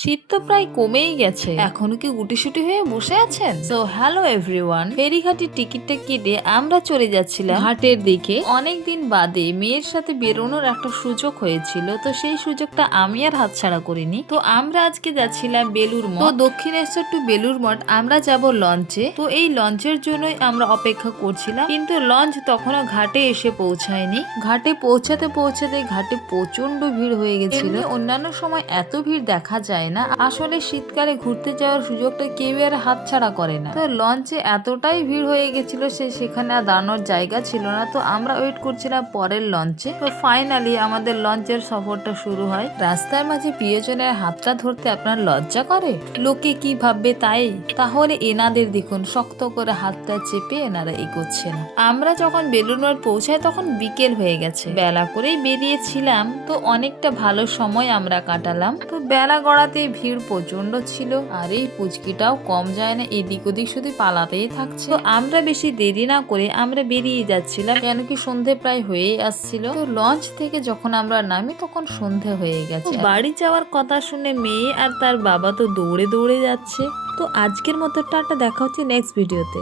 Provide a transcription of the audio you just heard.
শীত তো প্রায় কমেই গেছে, এখনো কি গুটিসুটি হয়ে বসে আছেন? সো হ্যালো এভরিওয়ান, ফেরিঘাটের টিকিটটা কেটে আমরা চলে যাচ্ছিলাম ঘাটের দিকে। অনেকদিন বাদে মেয়ের সাথে বেরোনোর একটা সুযোগ হয়েছিল, তো সেই সুযোগটা আমি আর হাতছাড়া করিনি। তো আমরা আজকে যাচ্ছিলাম বেলুর মঠ। তো দক্ষিণেশ্বর টু বেলুর মঠ আমরা যাব লঞ্চে। তো এই লঞ্চের জন্যই আমরা অপেক্ষা করছিলাম, কিন্তু লঞ্চ তখনও ঘাটে এসে পৌঁছায়নি। ঘাটে পৌঁছাতে পৌঁছাতে ঘাটে প্রচন্ড ভিড় হয়ে গেছিল। অন্যান্য সময় এত ভিড় দেখা যায় না। আসলে শীতকালে ঘুরতে যাওয়ার সুযোগটা কেউ আর হাতছাড়া করে না। তো লঞ্চে এতটাই ভিড় হয়ে গেছিল, সেখানে আর দাঁড়ানোর জায়গা ছিল না। তো আমরা ওয়েট করছিলাম পরের লঞ্চে। তো ফাইনালি আমাদের লঞ্চের সফরটা শুরু হয়। রাস্তার মাঝে প্রিয়জনের হাতটা ধরতে আপনার লজ্জা করে? লোকে কি ভাববে তাই? তাহলে এনাদের দেখুন, শক্ত করে হাতটা চেপে এনারা এগোচ্ছেন। আমরা যখন বেলুড় মঠ পৌঁছাই তখন বিকেল হয়ে গেছে। বেলা করেই বেরিয়েছিলাম, তো অনেকটা ভালো সময় আমরা কাটালাম। তো বেলা গড়াতে ভিড় প্রচন্ড ছিল, আর এই পুচকিটাও কম যায় না, এদিক ওদিক শুধু পালাতেই থাকছে। তো আমরা বেশি দেরি না করে আমরা বেরিয়ে যাচ্ছিলাম, কেন কি সন্ধে প্রায় হয়েই আসছিল। তো লঞ্চ থেকে যখন আমরা নামি তখন সন্ধে হয়ে গেছে। বাড়ি যাওয়ার কথা শুনে মেয়ে আর তার বাবা তো দৌড়ে দৌড়ে যাচ্ছে। তো আজকের মতো টাটা, দেখা হচ্ছে নেক্সট ভিডিওতে।